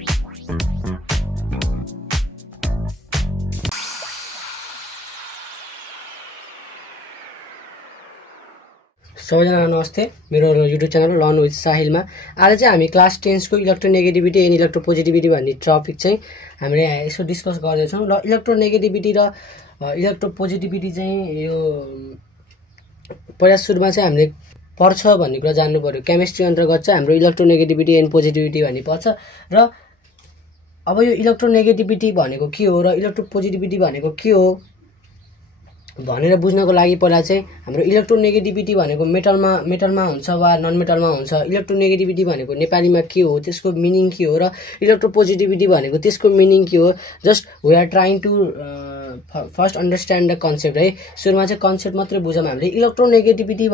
सबैजना नमस्ते, मेरो युट्युब च्यानल लर्न विथ साहिलमा आज चाहिँ हामी क्लास 10 को इलेक्ट्रोनेगेटिभिटी एन्ड इलेक्ट्रोपोजिटिभिटी भन्ने टपिक चाहिँ हामीले यसो डिस्कस गर्दैछौँ। र इलेक्ट्रोनेगेटिभिटी र इलेक्ट्रोपोजिटिभिटी चाहिँ यो पहिला सुरुमा चाहिँ हामीले पर्छ भन्ने कुरा जान्नु पर्यो। केमिस्ट्री अन्तर्गत चाहिँ हाम्रो इलेक्ट्रोनेगेटिभिटी एन्ड पोजिटिभिटी भन्ने पर्छ। र अब यो इलेक्ट्रोनेगेटिभिटी भनेको के हो र इलेक्ट्रोपोजिटिभिटी भनेको के हो भनेर बुझ्नको लागि पहिला चाहिँ हाम्रो इलेक्ट्रोनेगेटिभिटी भनेको मेटलमा हुन्छ वा नन मेटलमा हुन्छ। इलेक्ट्रोनेगेटिभिटी भनेको नेपालीमा के हो, त्यसको मिनिङ के हो, र इलेक्ट्रोपोजिटिभिटी भनेको त्यसको मिनिङ के हो। Just we are trying to first understand the concept है। सुरुमा चाहिँ कन्सेप्ट मात्रै बुझौँ हामीले। इलेक्ट्रोनेगेटिभिटी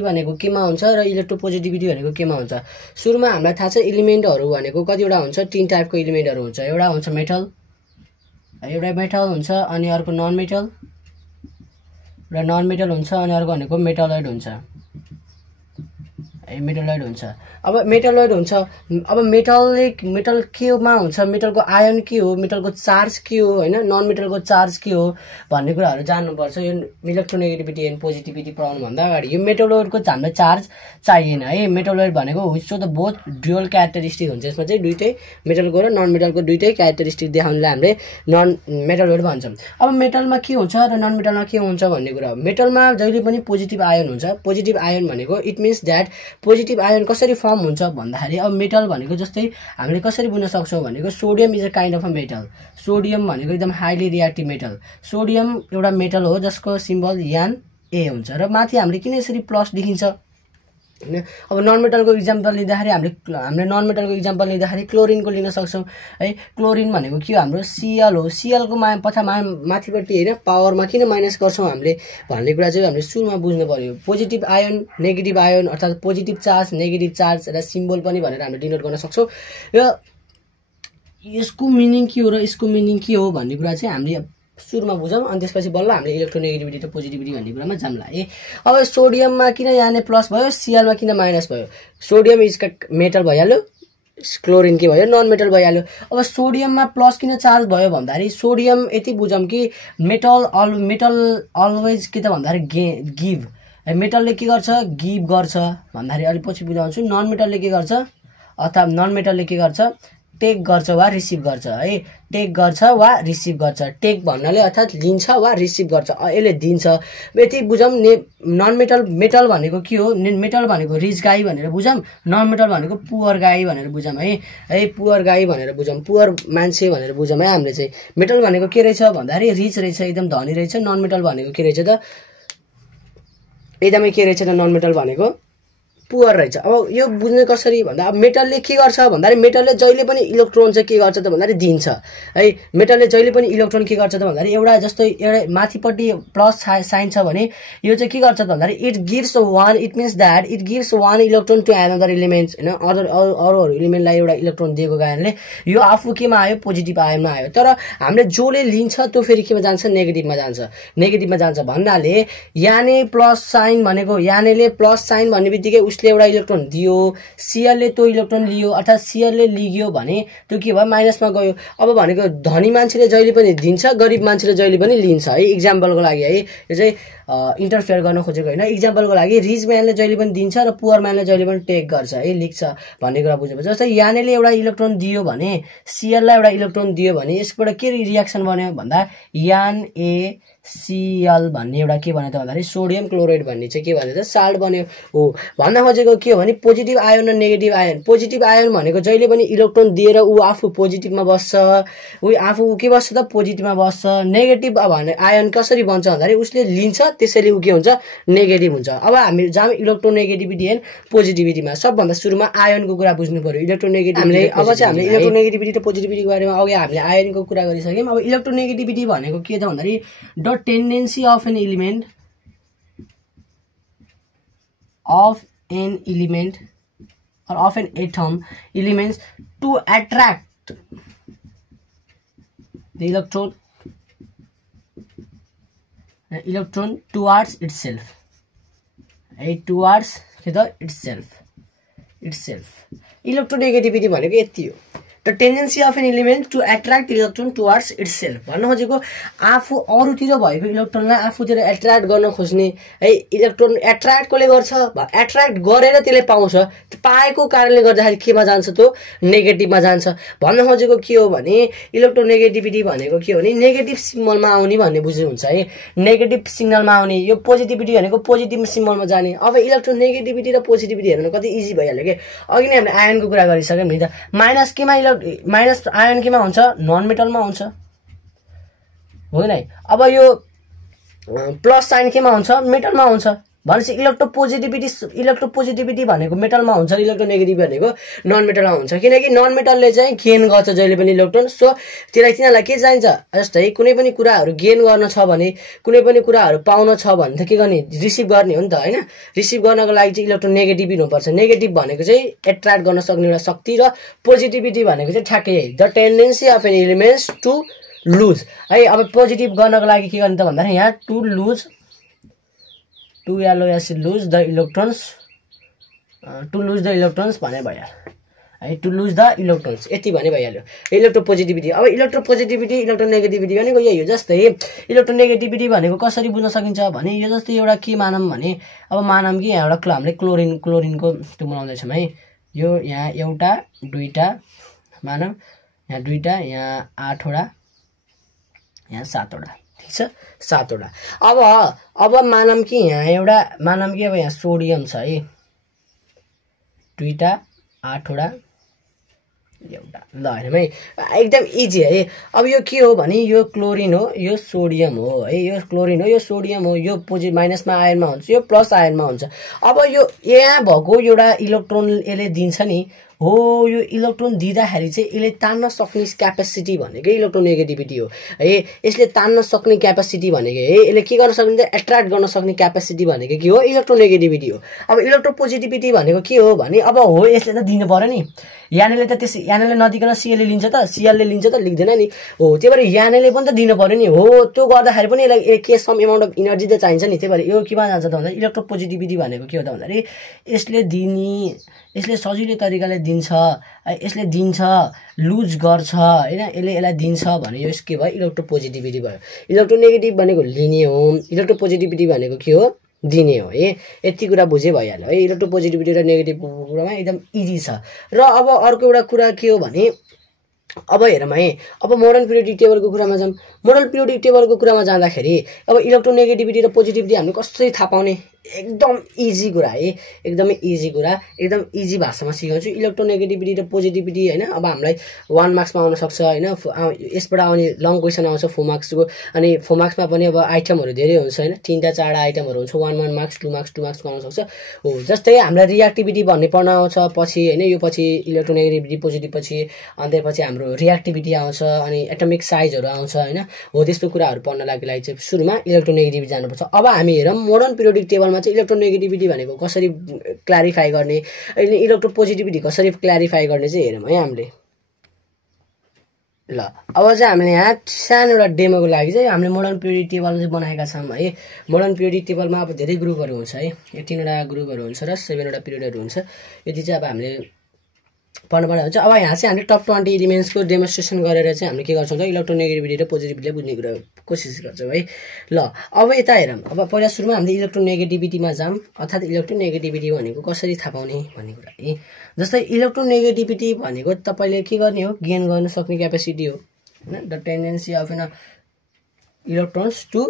भनेको केमा हुन्छ र इलेक्ट्रोपोजिटिभिटी भनेको केमा हुन्छ। सुरुमा हामीलाई थाहा छ एलिमेन्टहरू भनेको कतिवटा हुन्छ, 3 टाइपको एलिमेन्टहरू हुन्छ। एउटा हुन्छ मेटल, हुन्छ, अनि अर्को नन मेटल र नन मेटल हुन्छ, अनि अर्को भनेको मेटलोइड हुन्छ। मेटलोइड हुन्छ। अब मेटलोइड हुन्छ। अब मेटल केमा हुन्छ, मेटलको आयन के हो, मेटलको चार्ज के हो हैन, नन मेटलको चार्ज के हो भन्ने कुराहरू जान्नुपर्छ। यो इलेक्ट्रोनेगेटिभिटी एन्ड पोजिटिभिटी पढाउनु भन्दा अगाडि यो मेटलोइडको हामीलाई चार्ज चाहिएन है। मेटलोइड भनेको which so the both dual characteristic हुन्छ। यसमा चाहिँ दुईटै मेटलको र नन मेटलको दुईटै क्यारेक्टरिस्टिक देखाउनलाई हामीले नन मेटलोइड भन्छौँ। अब मेटलमा के हुन्छ र नन मेटलमा के हुन्छ भन्ने कुरा हो। मेटलमा जहिले पनि पोजिटिभ आयन हुन्छ। पोजिटिभ आयन भनेको it means that positive ion कसरी फर्म हुन्छ भन्दाखेरि अब मेटल भनेको जस्तै हामीले कसरी बुझ्न सक्छौँ भनेको sodium is a kind of a metal. Sodium भनेको एकदम हाइली रियाक्टिभ मेटल। सोडियम एउटा मेटल हो जसको सिम्बल यान ए हुन्छ। र माथि हामीले किन यसरी प्लस देखिन्छ हैन। अब नन मेटलको इक्जाम्पल लिँदाखेरि हामीले नन मेटलको इक्जाम्पल लिँदाखेरि क्लोरिनको लिन सक्छौँ है। क्लोरिन भनेको के हो, हाम्रो सिएल हो। सिएलको माथिपट्टि हैन पावरमा किन माइनस गर्छौँ हामीले भन्ने कुरा चाहिँ हामीले सुरुमा बुझ्नु पर्यो। पोजिटिभ आयन, नेगेटिभ आयन अर्थात् पोजिटिभ चार्ज, नेगेटिभ चार्ज र सिम्बल पनि भनेर हामीले डिनोट गर्न सक्छौँ। र यसको मिनिङ के हो र यसको मिनिङ के हो भन्ने कुरा चाहिँ हामीले सुरुमा बुझौँ, अनि त्यसपछि बल्ल हामीले इलेक्ट्रोनेगेटिभिटी र पोजिटिभिटी भन्ने कुरामा जाम्ला है। अब सोडियममा किन यहाँ प्लस भयो, सिएलमा किन माइनस भयो। सोडियम इज मेटल भइहाल्यो, क्लोरिन के भयो, नन मेटल भइहाल्यो। अब सोडियममा प्लस किन चार्ज भयो भन्दाखेरि सोडियम यति बुझौँ कि मेटल अलवेज के त भन्दाखेरि गिभ। मेटलले के गर्छ, गिभ गर्छ भन्दाखेरि अलिक पछि बुझाउँछु। नन मेटलले के गर्छ, अथवा नन मेटलले के गर्छ, टेक गर्छ वा रिसिभ गर्छ है। टेक गर्छ वा रिसिभ गर्छ। टेक भन्नाले अर्थात् लिन्छ वा रिसिभ गर्छ, यसले दिन्छ। यति बुझौँ। नन मेटल भनेको के हो, मेटल भनेको रिच गाई भनेर बुझौँ, नन मेटल भनेको पुवर गाई भनेर बुझौँ है। पुवर गाई भनेर बुझौँ, पुवर मान्छे भनेर बुझौँ है हामीले चाहिँ। मेटल भनेको के रहेछ भन्दाखेरि रिच रहेछ, एकदम धनी रहेछ। नन मेटल भनेको के रहेछ त, एकदमै के रहेछ त, नन मेटल भनेको पुवर रहेछ। अब यो बुझ्ने कसरी भन्दा अब मेटलले के गर्छ भन्दाखेरि मेटलले जहिले पनि इलेक्ट्रोन चाहिँ के गर्छ त भन्दाखेरि दिन्छ है। मेटलले जहिले पनि इलेक्ट्रोन के गर्छ त भन्दाखेरि एउटा जस्तै एउटा माथिपट्टि प्लस साइन छ भने यो चाहिँ के गर्छ त भन्दाखेरि it gives one, it means that it gives one electron to another element हैन। अरू एलिमेन्टलाई एउटा इलेक्ट्रोन दिएको कारणले यो आफू केमा आयो, पोजिटिभ आयनमा आयो। तर हामीले जसले लिन्छ त्यो फेरि केमा जान्छ, नेगेटिभमा जान्छ। नेगेटिभमा जान्छ भन्नाले याने प्लस साइन भनेको, यानेले प्लस साइन भन्ने बित्तिकै एउटा इलेक्ट्रोन दियो, सिएलले त्यो इलेक्ट्रोन लियो अर्थात् सिएलले लिग्यो भने त्यो के भयो, माइनसमा गयो। अब भनेको धनी मान्छेले जहिले पनि दिन्छ, गरिब मान्छेले जहिले पनि लिन्छ है। इक्जाम्पलको लागि है, यो चाहिँ इन्टरफेयर गर्न खोजेको होइन। इक्जाम्पलको लागि रिच म्यानले जहिले पनि दिन्छ र पुवर म्यानले जहिले पनि टेक गर्छ है, लिन्छ भन्ने कुरा बुझेपछि। जस्तै यानेले एउटा इलेक्ट्रोन दियो भने, सिएललाई एउटा इलेक्ट्रोन दियो भने यसबाट के रियाक्सन बन्यो भन्दा यान ए सिएल भन्ने एउटा के भन्यो त भन्दाखेरि सोडियम क्लोराइड भन्ने चाहिँ के भन्यो त, साल्ट बन्यो हो। भन्न खोजेको के हो भने पोजिटिभ आयन र नेगेटिभ आयन। पोजिटिभ आयन भनेको जहिले पनि इलेक्ट्रोन दिएर ऊ आफू पोजिटिभमा बस्छ, ऊ आफू के बस्छ त, पोजिटिभमा बस्छ। नेगेटिभ भने आयन कसरी बन्छ भन्दाखेरि उसले लिन्छ, त्यसैले ऊ के हुन्छ, नेगेटिभ हुन्छ। अब हामी जाम इलेक्ट्रोनेगेटिभिटी एन्ड पोजिटिभिटीमा। सबभन्दा सुरुमा आयनको कुरा बुझ्नु पर्यो। इलेक्ट्रोनेगेटिभिटी अब चाहिँ हामीले इलेक्ट्रोनेगेटिभिटी र पोजिटिभिटीको बारेमा अघि हामीले आयनको कुरा गरिसक्यौँ। अब इलेक्ट्रोनेगेटिभिटी भनेको के त भन्दाखेरि the tendency of an element or of an atom elements to attract the electron towards itself, towards itself. Electronegativity भनेको यति हो। The tendency of an element to attract electron towards itself भन्नु खोजेको आफू अरूतिर भएको इलेक्ट्रोनलाई आफूतिर एट्र्याक्ट गर्न खोज्ने है इलेक्ट्रोन एट्र्याक्ट कसले गर्छ एट्र्याक्ट गरेर त्यसले पाउँछ पाएको कारणले गर्दाखेरि केमा जान्छ त्यो नेगेटिभमा जान्छ भन्न खोजेको के हो भने इलेक्ट्रोनेगेटिभिटी भनेको के हो भने नेगेटिभ सिम्बलमा आउने भन्ने बुझ्नुहुन्छ है नेगेटिभ सिग्नलमा आउने यो पोजिटिभिटी भनेको पोजिटिभ सिम्बलमा जाने अब इलेक्ट्रोनेगेटिभिटी र पोजिटिभिटी हेर्न कति इजी भइहाल्यो के अघि नै हामीले आयनको कुरा गरिसक्यौँ नि त माइनस केमा माइनस आयन केमा हुन्छ नन मेटलमा हुन्छ होइन अब यो प्लस साइन केमा हुन्छ मेटलमा हुन्छ भनेपछि इलेक्ट्रोपोजिटिभिटी भनेको मेटलमा हुन्छ इलेक्ट्रोनेगेटिभ भनेको नन मेटलमा हुन्छ किनकि नन मेटलले चाहिँ गेन गर्छ जहिले पनि इलेक्ट्रोन सो त्यसलाई तिनीहरूलाई के चाहिन्छ जस्तै कुनै पनि कुराहरू गेन गर्न छ भने कुनै पनि कुराहरू पाउन छ भने त के गर्ने रिसिभ गर्ने हो नि त होइन रिसिभ गर्नको लागि चाहिँ इलेक्ट्रोनेगेटिभ हुनुपर्छ नेगेटिभ भनेको चाहिँ एट्र्याक्ट गर्न सक्ने एउटा शक्ति र पोजिटिभिटी भनेको चाहिँ ठ्याक्कै the tendency of an elements to lose है अब पोजिटिभ गर्नको लागि के गर्ने त भन्दाखेरि यहाँ to yellow acid lose the electrons to lose the electrons भने भइहाल्यो है टु लुज द इलेक्ट्रोन्स यति भने भइहाल्यो इलेक्ट्रोपोजिटिभिटी अब इलेक्ट्रोपोजिटिभिटी इलेक्ट्रोनेगेटिभिटी भनेको यही हो जस्तै इलेक्ट्रोनेगेटिभिटी भनेको कसरी बुझ्न सकिन्छ भने यो जस्तै एउटा के मानौँ भने अब मानौँ कि यहाँ एउटा हामीले क्लोरिनको त्यो बनाउँदैछौँ है यो यहाँ एउटा दुईटा मानौँ यहाँ दुईटा यहाँ 8 वटा यहाँ 7 वटा ठीक छ 7 वटा अब मानौँ कि यहाँ एउटा मानौँ कि अब यहाँ सोडियम छ है दुईटा 8 वटा एउटा ल हैन है एकदम इजी है अब यो के हो भने यो क्लोरिन हो यो सोडियम हो है यो क्लोरिन हो यो सोडियम हो यो माइनसमा आयनमा हुन्छ यो प्लस आयनमा हुन्छ अब यो यहाँ भएको एउटा इलेक्ट्रोन यसले दिन्छ नि हो यो इलेक्ट्रोन दिँदाखेरि चाहिँ यसले तान्न सक्ने क्यापेसिटी भनेको इलेक्ट्रोनेगेटिभिटी हो है यसले तान्न सक्ने क्यापेसिटी भनेको है यसले के गर्न सक्ने एट्र्याक्ट गर्न सक्ने क्यापेसिटी भनेको के हो इलेक्ट्रोनेगेटिभिटी हो अब इलेक्ट्रोपोजिटिभिटी भनेको के हो भने अब हो यसले त दिनु पर्यो नि यानेले त त्यस यानेले नदिकन सिएलले लिन्छ त सिएलले लिन्छ त लिँदैन नि हो त्यही भएर यानेले पनि त दिनु पर्यो नि हो त्यो गर्दाखेरि पनि यसलाई के सम एमाउन्ट अफ इनर्जी त चाहिन्छ नि त्यही भएर यो केमा जान्छ त भन्दा इलेक्ट्रोपोजिटिभिटी भनेको के हो त भन्दाखेरि यसले सजिलो तरिकाले दिन्छ यसले दिन्छ लुज गर्छ हैन यसलाई दिन्छ भने यो के भयो इलेक्ट्रोपोजिटिभिटी भयो इलेक्ट्रोनेगेटिभ भनेको लिने हो इलेक्ट्रोपोजिटिभिटी भनेको के हो दिने हो है यति कुरा बुझे भइहाल्यो है इलेक्ट्रोपोजिटिभिटी र नेगेटिभ कुरामा एकदम इजी छ र अब अर्को एउटा कुरा के हो भने अब हेरौँ है अब मोडर्न पिरियोडिक टेबलको कुरामा जाऊँ मोडर्न पिरियोडिक टेबलको कुरामा जाँदाखेरि अब इलेक्ट्रोनेगेटिभिटी र पोजिटिभिटी हामीले कसरी थाहा पाउने एकदम इजी कुरा है एकदमै इजी कुरा एकदम इजी भाषामा सिकाउँछु इलेक्ट्रोनेगेटिभिटी र पोजिटिभिटी हैन अब हामीलाई 1 मार्क्समा आउन सक्छ हैन यसबाट आउने लङ क्वेसन आउँछ 4 मार्क्सको अनि 4 मार्क्समा पनि अब आइटमहरु धेरै हुन्छ हैन 3 टा 4 टा आइटमहरु हुन्छ 1 मार्क्स 2 मार्क्सको आउन सक्छ हो जस्तै हामीलाई रिएक्टिभिटी भन्ने पढ्न आउँछ पछि हैन यो पछि इलेक्ट्रोनेगेटिभिटी पोजिटिभ पछि अनि त्यसपछि हाम्रो रिएक्टिभिटी आउँछ अनि एटमिक साइजहरु आउँछ हैन हो त्यस्तो कुराहरु पढ्न लागि चाहिँ सुरुमा इलेक्ट्रोनेगेटिभिटी जानुपर्छ अब हामी हेरौँ मोडर्न पिरियोडिक टेबलमा चाहिँ इलेक्ट्रोनेगेटिभिटी भनेको कसरी क्ल्यारिफाई गर्ने अनि इलेक्ट्रोपोजिटिभिटी कसरी क्ल्यारिफाई गर्ने चाहिँ हेरौँ है हामीले ल अब चाहिँ हामीले यहाँ सानो एउटा डेमोको लागि चाहिँ हामीले मोडर्न पिरियोडिक टेबल चाहिँ बनाएका छौँ है मोडर्न पिरियोडिक टेबलमा अब धेरै ग्रुपहरु हुन्छ है 18 वटा ग्रुपहरु हुन्छ र 7 वटा पिरियडहरु हुन्छ यति चाहिँ अब हामीले पढ्नुपर्ने हुन्छ अब यहाँ चाहिँ हामीले टप 20 एलिमेन्ट्सको डेमोन्स्ट्रेसन गरेर चाहिँ हामीले के गर्छौँ त इलेक्ट्रोनेगेटिभिटी र पोजिटिभिटीले बुझ्ने कुरा कोसिस गर्छौँ है ल अब यता हेरौँ अब पहिला सुरुमा हामीले इलेक्ट्रोनेगेटिभिटीमा जाऊँ अर्थात् इलेक्ट्रोनेगेटिभिटी भनेको कसरी थाहा पाउने भन्ने कुरा है जस्तै इलेक्ट्रोनेगेटिभिटी भनेको तपाईले के गर्ने हो गेन गर्न सक्ने क्यापेसिटी हो हैन the tendency of an electrons to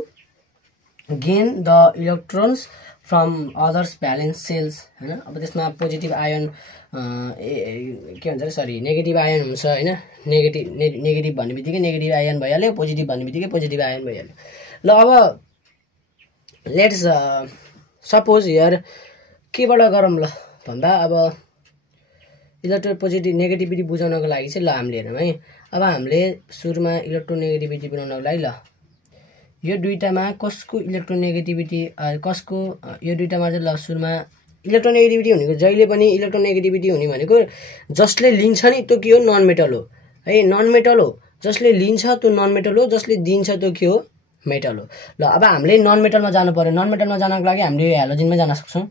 gain the electrons from others valence shells हैन अब त्यसमा पोजिटिभ आयन के भन्छ सरी नेगेटिभ आयन हुन्छ हैन नेगेटिभ भन्ने बित्तिकै नेगेटिभ आयन भइहाल्यो पोजिटिभ भन्ने बित्तिकै पोजिटिभ आयन भइहाल्यो ल अब लेट्स सपोज हियर केबाट गरौँ ल भन्दा अब इलेक्ट्रोपोजिटिभ नेगेटिभिटी बुझाउनको लागि चाहिँ ल हामीले हेरौँ है अब हामीले सुरुमा इलेक्ट्रोनेगेटिभिटी बनाउनको लागि ल यो दुईटामा कसको इलेक्ट्रोनेगेटिभिटी कसको यो दुईटामा चाहिँ ल सुरुमा इलेक्ट्रोनेगेटिभिटी भनेको जहिले पनि इलेक्ट्रोनेगेटिभिटी हुने भनेको जसले लिन्छ नि त्यो के हो नन मेटल हो है नन मेटल हो जसले लिन्छ त्यो नन मेटल हो जसले दिन्छ त्यो के हो मेटल हो ल अब हामीले नन मेटलमा जानु पर्यो नन मेटलमा जानको लागि हामीले हेलोजिनमा जान सक्छौं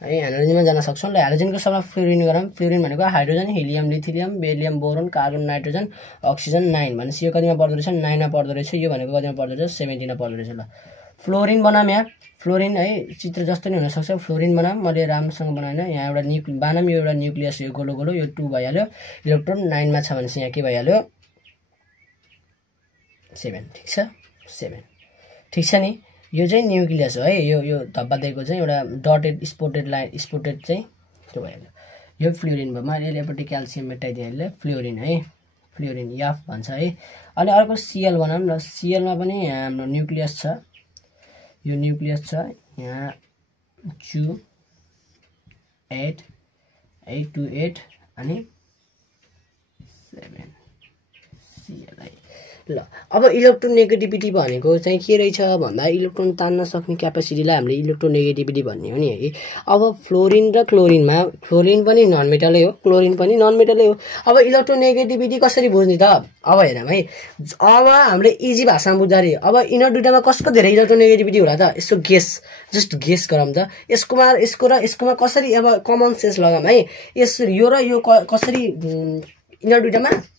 है हाइड्रोजनमा जान सक्छौँ। ल हाइड्रोजनको सबमा फ्लोरिन गरौँ। फ्लोरिन भनेको hydrogen, helium, lithium, beryllium, boron, carbon, nitrogen, oxygen 9 भनेपछि यो कतिमा पर्दो रहेछ 9 मा पर्दो रहेछ। यो भनेको कतिमा पर्दो रहेछ 17 मा पर्दो रहेछ। ल फ्लोरिन बनाऊँ यहाँ। फ्लोरिन है चित्र जस्तो नै हुनसक्छ। फ्लोरिन बनाऊँ, मैले राम्रोसँग बनाएन। यहाँ एउटा बनाऊँ, यो एउटा न्युक्लियस यो गोलो गोलो यो 2 भइहाल्यो। इलेक्ट्रोन 9 मा छ भनेपछि यहाँ के भइहाल्यो 7। ठिक छ 7 ठिक छ नि। यो चाहिँ न्युक्लियस हो है। यो धब्बा दिएको चाहिँ एउटा डटेड स्पोटेड लाइन स्पोटेड चाहिँ त्यो भइहाल्यो। यो फ्लोरिन भयो। मैले यसलेपट्टि क्याल्सियम मेटाइदिएँ यसले फ्लोरिन है। फ्लोरिन याफ भन्छ है। अनि अर्को सिएल बनाऊँ। ल सिएलमा पनि हाम्रो न्युक्लियस छ। यो न्युक्लियस छ यहाँ 2 8 8 2 8 अनि 7 सिएल है। ल अब इलेक्ट्रोनेगेटिभिटी भनेको चाहिँ के रहेछ भन्दा इलेक्ट्रोन तान्न सक्ने क्यापेसिटीलाई हामीले इलेक्ट्रोनेगेटिभिटी भन्ने हो नि है। अब फ्लोरिन र क्लोरिनमा फ्लोरिन पनि नन मेटलै हो, क्लोरिन पनि नन मेटलै हो। अब इलेक्ट्रोनेगेटिभिटी कसरी बुझ्ने त? अब हेरौँ है। अब हामीले इजी भाषामा बुझ्दाखेरि अब यिनीहरू दुईटामा कसको धेरै इलेक्ट्रोनेगेटिभिटी होला त? यसो जस्ट गेस गरौँ त। यसको र यसकोमा कसरी अब कमन सेन्स लगाऊँ है। यो र यो कसरी यिनीहरू दुईटामा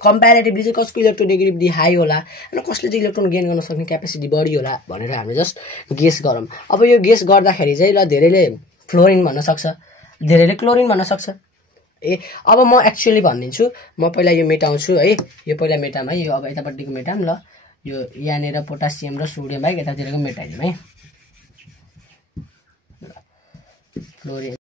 कम्प्यारेटिभली चाहिँ कसको इलेक्ट्रोनेगेटिभिटी हाई होला अनि कसले चाहिँ इलेक्ट्रोन गेन गर्न सक्ने क्यापेसिटी बढी होला भनेर हामीले जस्ट गेस गरौँ। अब यो गेस गर्दाखेरि चाहिँ ल धेरैले फ्लोरिन भन्न सक्छ, धेरैले क्लोरिन भन्न सक्छ। अब म एक्चुअली भनिदिन्छु। म पहिला यो मेटाउँछु है। यो पहिला मेटाम है। यो अब यतापट्टिको मेटाम। ल यो यहाँनिर पोटासियम र सोडियम बाहेक यतातिरको मेटाइदिउँ है। फ्लोरिन